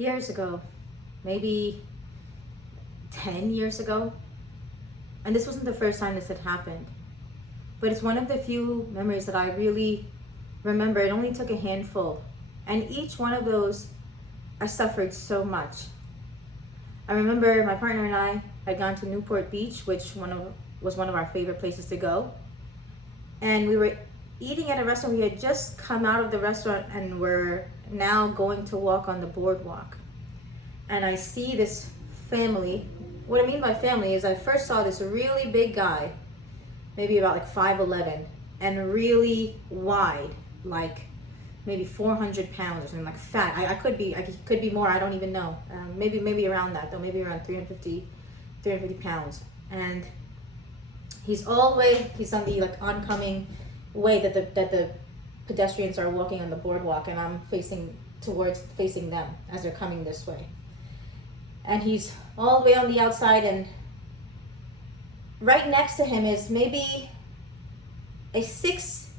years ago, maybe 10 years ago. And this wasn't the first time this had happened, but it's one of the few memories that I really remember. It only took a handful, and each one of those I suffered so much. I remember my partner and I had gone to Newport Beach, which was one of our favorite places to go, and we were eating at a restaurant. We had just come out of the restaurant and were now going to walk on the boardwalk, and I see this family. What I mean by family is I first saw this really big guy, maybe about like 5'11", and really wide, like maybe 400 pounds or something, like fat. I could be more, I don't even know. Maybe around that though, maybe around 350 pounds. And he's on the like oncoming way that the pedestrians are walking on the boardwalk, and I'm facing them as they're coming this way. And he's all the way on the outside, and right next to him is maybe a 6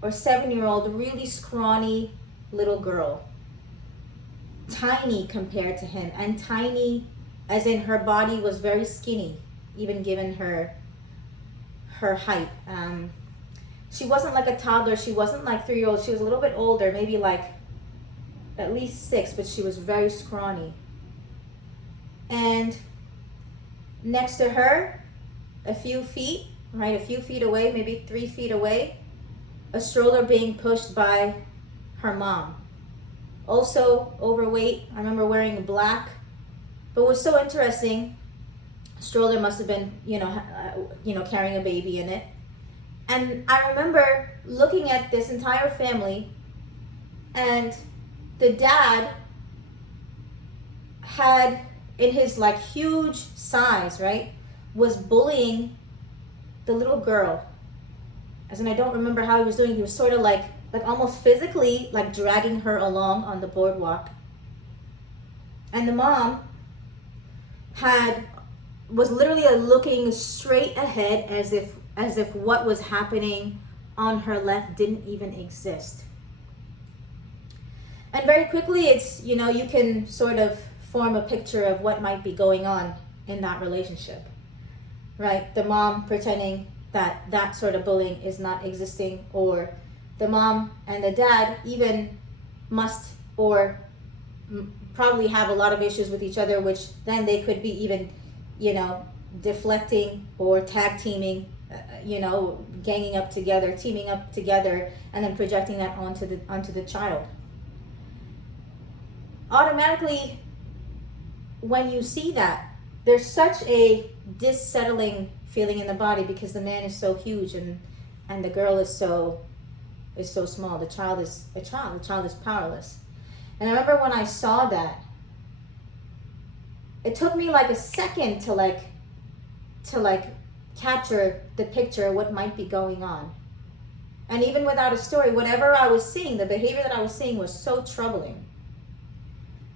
or 7-year-old, really scrawny little girl. Tiny compared to him, and tiny as in her body was very skinny, even given her height. She wasn't like a toddler, she wasn't like 3-year-old, she was a little bit older, maybe like at least 6, but she was very scrawny. And next to her, a few feet away, maybe 3 feet away, a stroller being pushed by her mom. Also overweight, I remember wearing black. But what's so interesting, stroller must have been, carrying a baby in it. And I remember looking at this entire family, and the dad had, in his like huge size, right, was bullying the little girl. As in, I don't remember how he was doing. He was sort of like almost physically like dragging her along on the boardwalk. And the mom was literally looking straight ahead as if what was happening on her left didn't even exist. And very quickly, it's, you can sort of form a picture of what might be going on in that relationship, right? The mom pretending that sort of bullying is not existing, or the mom and the dad even must or probably have a lot of issues with each other, which then they could be even, deflecting or tag teaming, ganging up together, teaming up together, and then projecting that onto the child. Automatically, when you see that, there's such a dissettling feeling in the body, because the man is so huge and the girl is so small. The child is a child. The child is powerless. And I remember when I saw that, it took me like a second to capture the picture of what might be going on. And even without a story, whatever I was seeing, the behavior that I was seeing was so troubling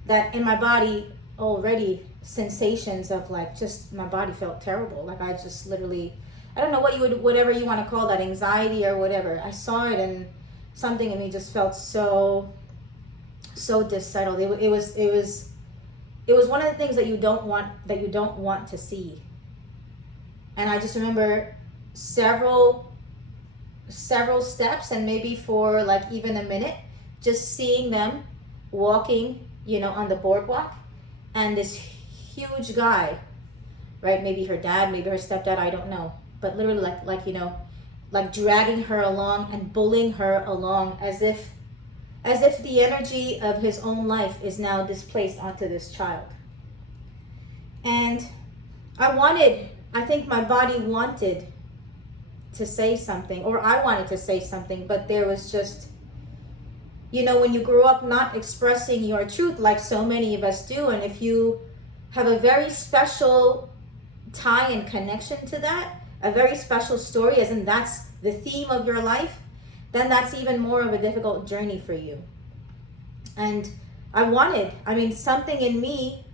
that in my body already sensations of like, just my body felt terrible. Like I just literally, I don't know whatever you want to call that, anxiety or whatever. I saw it and something in me just felt so dissettled. It was one of the things that you don't want to see. And I just remember several steps, and maybe for like even a minute, just seeing them walking, on the boardwalk, and this huge guy, right? Maybe her dad, maybe her stepdad, I don't know. But literally like dragging her along and bullying her along as if the energy of his own life is now displaced onto this child. And I think my body wanted to say something, or I wanted to say something, but there was just, when you grow up not expressing your truth like so many of us do, and if you have a very special tie and connection to that, a very special story, as in that's the theme of your life, then that's even more of a difficult journey for you. And something in me,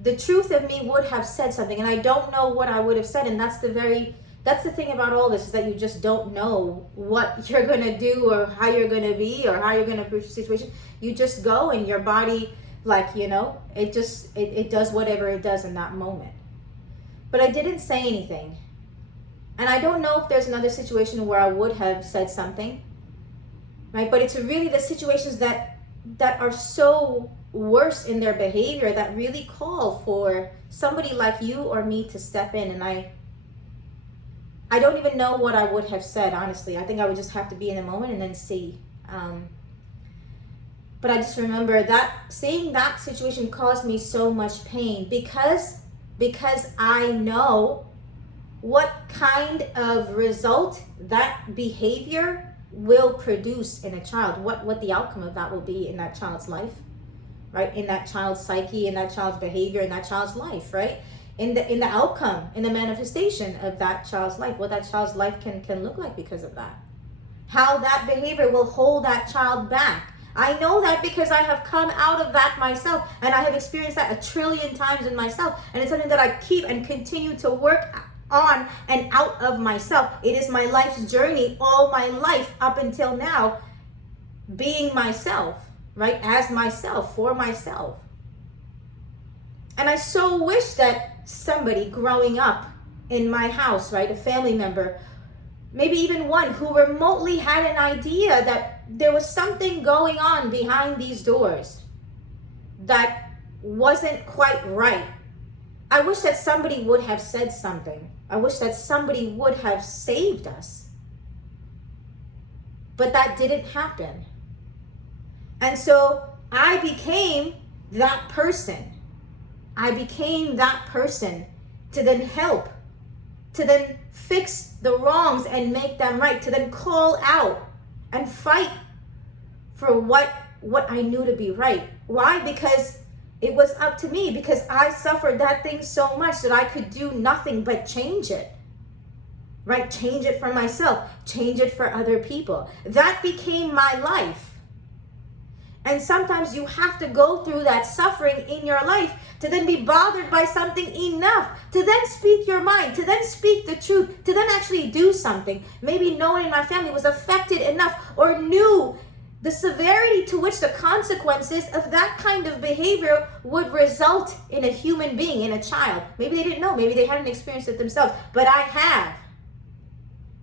the truth of me would have said something, and I don't know what I would have said. And that's the thing about all this, is that you just don't know what you're going to do or how you're going to be or how you're going to approach the situation. You just go, and your body Like, it does whatever it does in that moment. But I didn't say anything. And I don't know if there's another situation where I would have said something, right? But it's really the situations that are so worse in their behavior that really call for somebody like you or me to step in. And I don't even know what I would have said, honestly. I think I would just have to be in the moment and then see. But I just remember that seeing that situation caused me so much pain because I know what kind of result that behavior will produce in a child, what the outcome of that will be in that child's life, right? In that child's psyche, in that child's behavior, in that child's life, right? In the outcome, in the manifestation of that child's life, what that child's life can look like because of that. How that behavior will hold that child back. I know that because I have come out of that myself, and I have experienced that 1 trillion times in myself, and it's something that I keep and continue to work on and out of myself. It is my life's journey, all my life up until now, being myself, right? As myself, for myself. And I so wish that somebody growing up in my house, right, a family member, maybe even one who remotely had an idea that there was something going on behind these doors that wasn't quite right. I wish that somebody would have said something. I wish that somebody would have saved us. But that didn't happen. And so I became that person. I became that person to then help, to then fix the wrongs and make them right, to then call out and fight for what I knew to be right. Why? Because it was up to me, because I suffered that thing so much that I could do nothing but change it, right? Change it for myself, change it for other people. That became my life. And sometimes you have to go through that suffering in your life to then be bothered by something enough, to then speak your mind, to then speak the truth, to then actually do something. Maybe no one in my family was affected enough or knew the severity to which the consequences of that kind of behavior would result in a human being, in a child. Maybe they didn't know, maybe they hadn't experienced it themselves, but I have.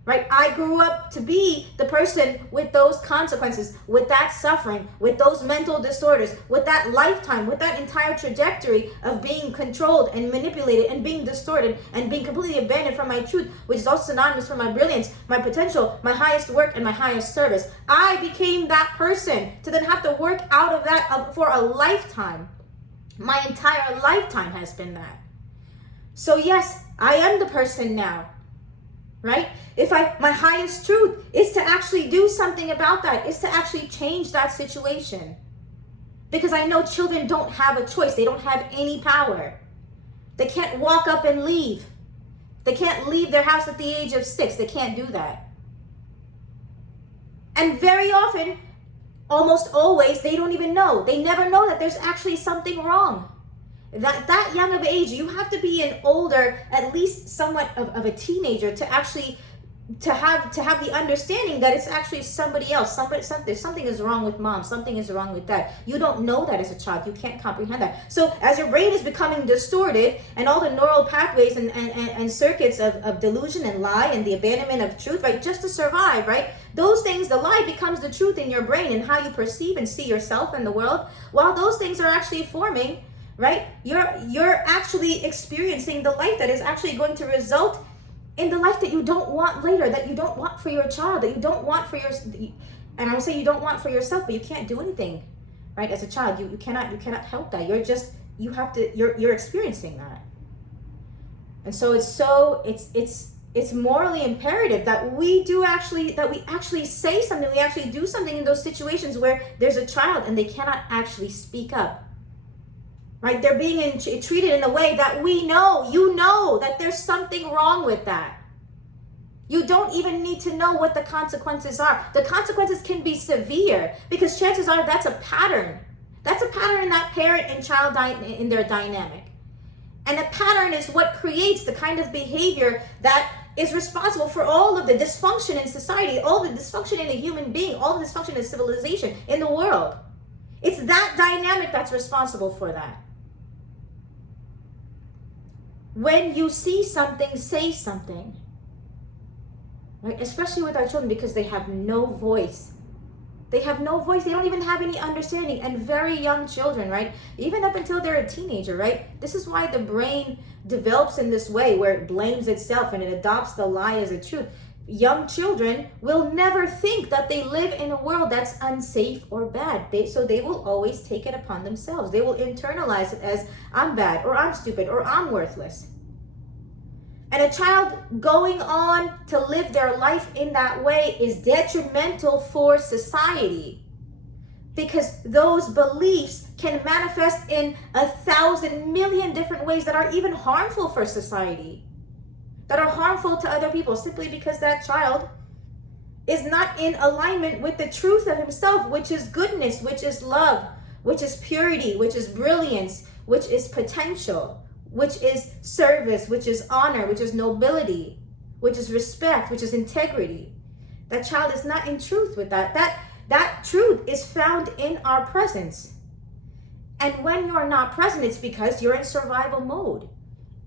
Right? I grew up to be the person with those consequences, with that suffering, with those mental disorders, with that lifetime, with that entire trajectory of being controlled and manipulated and being distorted and being completely abandoned from my truth, which is also synonymous for my brilliance, my potential, my highest work, and my highest service. I became that person to then have to work out of that for a lifetime. My entire lifetime has been that. So yes, I am the person now. Right? My highest truth is to actually do something about that, is to actually change that situation. Because I know children don't have a choice. They don't have any power. They can't walk up and leave. They can't leave their house at the age of 6. They can't do that. And very often, almost always, they don't even know. They never know that there's actually something wrong. That young of age, you have to be an older, at least somewhat of a teenager to actually to have the understanding that it's actually somebody else. Something is wrong with mom. Something is wrong with dad. You don't know that as a child. You can't comprehend that. So as your brain is becoming distorted and all the neural pathways and circuits of delusion and lie and the abandonment of truth, right, just to survive, right? Those things, the lie becomes the truth in your brain and how you perceive and see yourself and the world. While those things are actually forming, right, you're actually experiencing the life that is actually going to result in the life that you don't want later, that you don't want for your child, that you don't want for your, and I would say you don't want for yourself, but you can't do anything, right? As a child, you cannot help that. You're experiencing that. And so it's morally imperative that we actually say something, we actually do something in those situations where there's a child and they cannot actually speak up. Right? They're being treated in a way that you know that there's something wrong with that. You don't even need to know what the consequences are. The consequences can be severe because chances are that's a pattern. That's a pattern in that parent and child in their dynamic. And a pattern is what creates the kind of behavior that is responsible for all of the dysfunction in society, all the dysfunction in a human being, all the dysfunction in civilization, in the world. It's that dynamic that's responsible for that. When you see something, say something. Right? Especially with our children, because they have no voice. They have no voice. They don't even have any understanding. And very young children, right? Even up until they're a teenager, right? This is why the brain develops in this way, where it blames itself and it adopts the lie as a truth. Young children will never think that they live in a world that's unsafe or bad. So they will always take it upon themselves. They will internalize it as, I'm bad, or I'm stupid, or I'm worthless. And a child going on to live their life in that way is detrimental for society, because those beliefs can manifest in 1,000 million different ways that are even harmful for society, that are harmful to other people, simply because that child is not in alignment with the truth of himself, which is goodness, which is love, which is purity, which is brilliance, which is potential, which is service, which is honor, which is nobility, which is respect, which is integrity. That child is not in truth with that. That truth is found in our presence. And when you're not present, it's because you're in survival mode.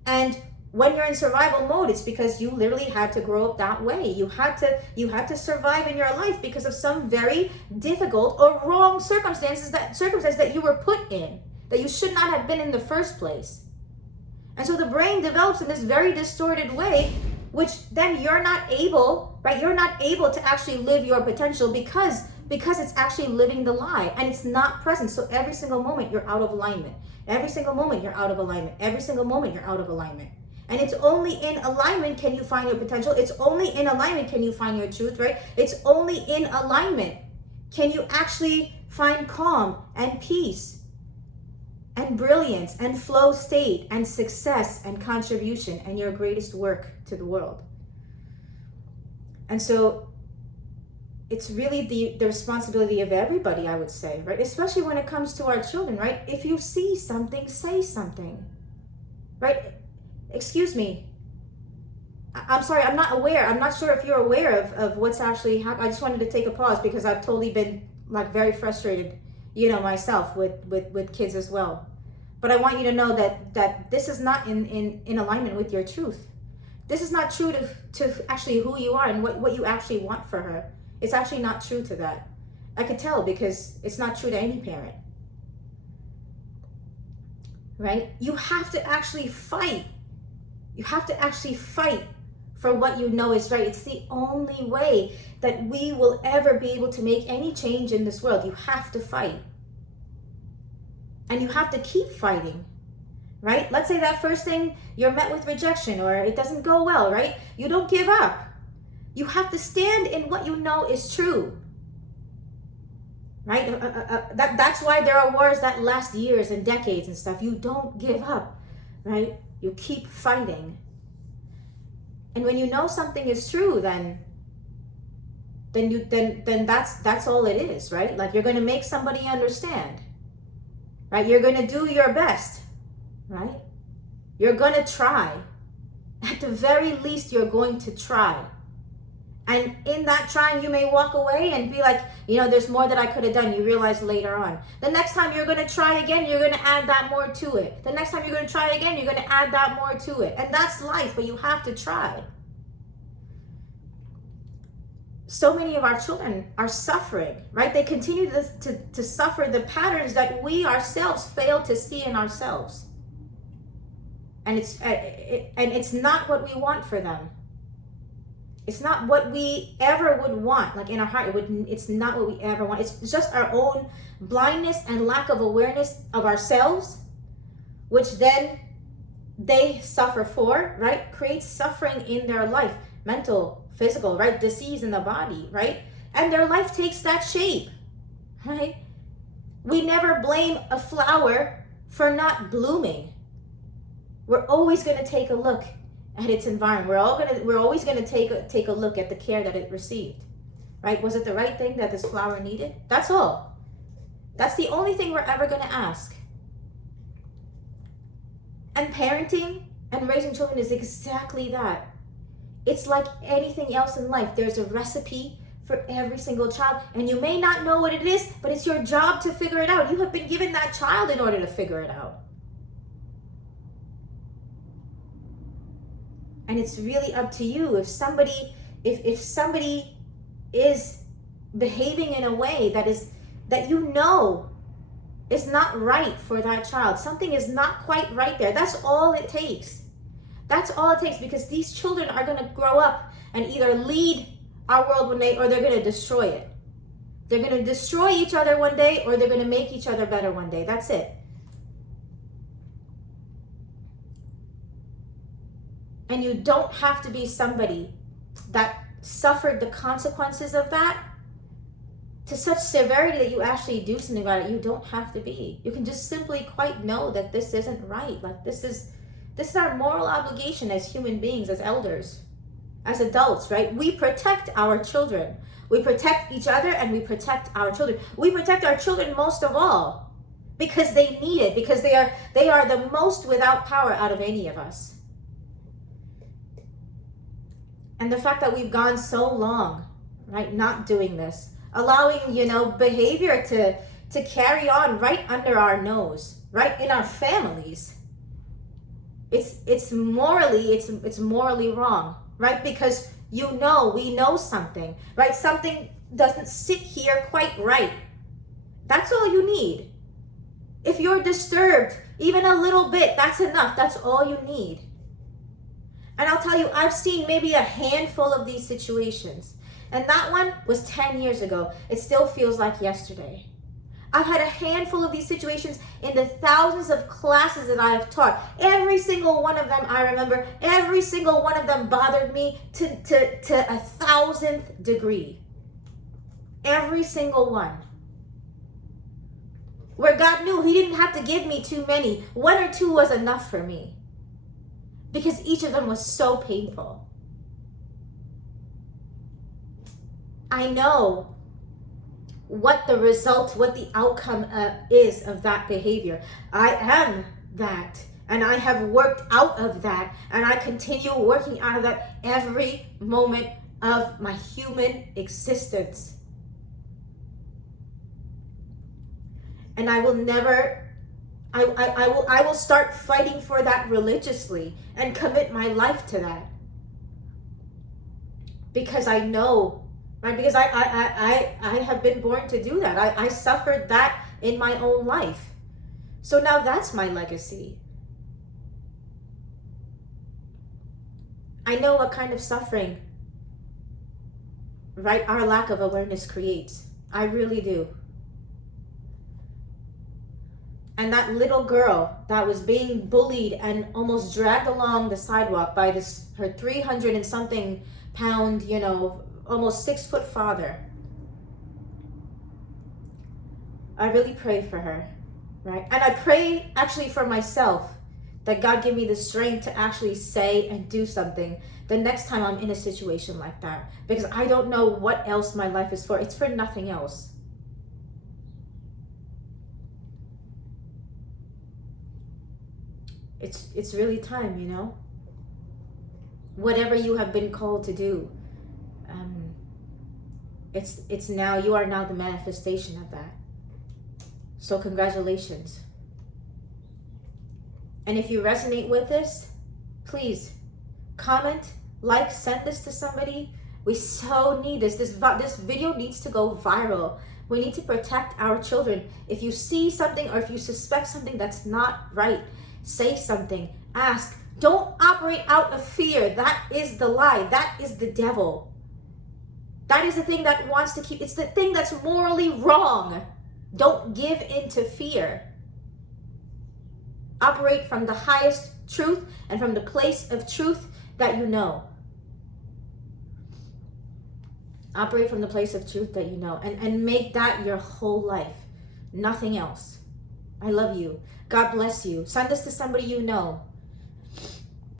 And when you're in survival mode, it's because you literally had to grow up that way. You had to survive in your life because of some very difficult or wrong circumstances that you were put in, that you should not have been in the first place. And so the brain develops in this very distorted way, which then you're not able, right? You're not able to actually live your potential because it's actually living the lie, and it's not present. So every single moment you're out of alignment. Every single moment you're out of alignment. Every single moment you're out of alignment. And it's only in alignment can you find your potential. It's only in alignment can you find your truth, right? It's only in alignment can you actually find calm and peace and brilliance and flow state and success and contribution and your greatest work to the world. And so it's really the responsibility of everybody, I would say, right? Especially when it comes to our children, right? If you see something, say something, right? Excuse me. I'm sorry, I'm not aware. I'm not sure if you're aware of what's actually happening. I just wanted to take a pause because I've totally been like very frustrated, myself with kids as well. But I want you to know that this is not in alignment with your truth. This is not true to actually who you are and what you actually want for her. It's actually not true to that. I could tell because it's not true to any parent. Right? You have to actually fight. You have to actually fight for what you know is right. It's the only way that we will ever be able to make any change in this world. You have to fight. And you have to keep fighting, right? Let's say that first thing you're met with rejection or it doesn't go well, right? You don't give up. You have to stand in what you know is true, right? That's why there are wars that last years and decades and stuff. You don't give up, right? You keep fighting. And when you know something is true, then that's all it is, right? Like you're going to make somebody understand. Right? You're going to do your best, right? You're going to try. At the very least, you're going to try. And in that trying, you may walk away and be like, there's more that I could have done. You realize later on. The next time you're going to try again, you're going to add that more to it. The next time you're going to try again, you're going to add that more to it. And that's life, but you have to try. So many of our children are suffering, right? They continue to suffer the patterns that we ourselves fail to see in ourselves. And it's not what we want for them. It's not what we ever would want. Like in our heart, it's not what we ever want. It's just our own blindness and lack of awareness of ourselves, which then they suffer for, right? Creates suffering in their life, mental, physical, right? Disease in the body, right? And their life takes that shape, right? We never blame a flower for not blooming. We're always going to take a look at its environment. We're always going to take a look at the care that it received, right? Was it the right thing that this flower needed? That's all. That's the only thing we're ever going to ask. And parenting and raising children is exactly that. It's like anything else in life. There's a recipe for every single child. And you may not know what it is, but it's your job to figure it out. You have been given that child in order to figure it out. And it's really up to you. If somebody is behaving in a way that you know is not right for that child, something is not quite right there. That's all it takes. That's all it takes, because these children are going to grow up and either lead our world one day, or they're going to destroy it. They're going to destroy each other one day, or they're going to make each other better one day. That's it. And you don't have to be somebody that suffered the consequences of that to such severity that you actually do something about it. You don't have to be. You can just simply quite know that this isn't right. Like, this is our moral obligation as human beings, as elders, as adults, right? We protect our children. We protect each other, and we protect our children. We protect our children most of all because they need it, because they are the most without power out of any of us. And the fact that we've gone so long, right, not doing this, allowing, behavior to carry on right under our nose, right in our families. It's morally wrong, right? Because we know something, right? Something doesn't sit here quite right. That's all you need. If you're disturbed even a little bit, that's enough. That's all you need. And I'll tell you, I've seen maybe a handful of these situations. And that one was 10 years ago. It still feels like yesterday. I've had a handful of these situations in the thousands of classes that I have taught. Every single one of them I remember. Every single one of them bothered me to a 1,000th degree. Every single one. Where God knew He didn't have to give me too many. One or two was enough for me. Because each of them was so painful. I know what the result, what the outcome is of that behavior. I am that. And I have worked out of that. And I continue working out of that every moment of my human existence. And I will never... I will start fighting for that religiously and commit my life to that. Because I know, right? Because I have been born to do that. I suffered that in my own life. So now that's my legacy. I know what kind of suffering, right, our lack of awareness creates. I really do. And that little girl that was being bullied and almost dragged along the sidewalk by her 300 and something pound, almost 6 foot father. I really pray for her, right? And I pray actually for myself, that God give me the strength to actually say and do something the next time I'm in a situation like that. Because I don't know what else my life is for. It's for nothing else. It's really time, Whatever you have been called to do, it's now, you are now the manifestation of that. So congratulations. And if you resonate with this, please comment, like, send this to somebody. We so need this. This video needs to go viral. We need to protect our children. If you see something or if you suspect something that's not right, say something, ask. Don't operate out of fear. That is the lie. That is the devil. That is the thing that wants to keep, it's the thing that's morally wrong. Don't give in to fear. Operate from the highest truth and from the place of truth that you know. Operate from the place of truth that you know, and make that your whole life. Nothing else. I love you. God bless you. Send this to somebody you know.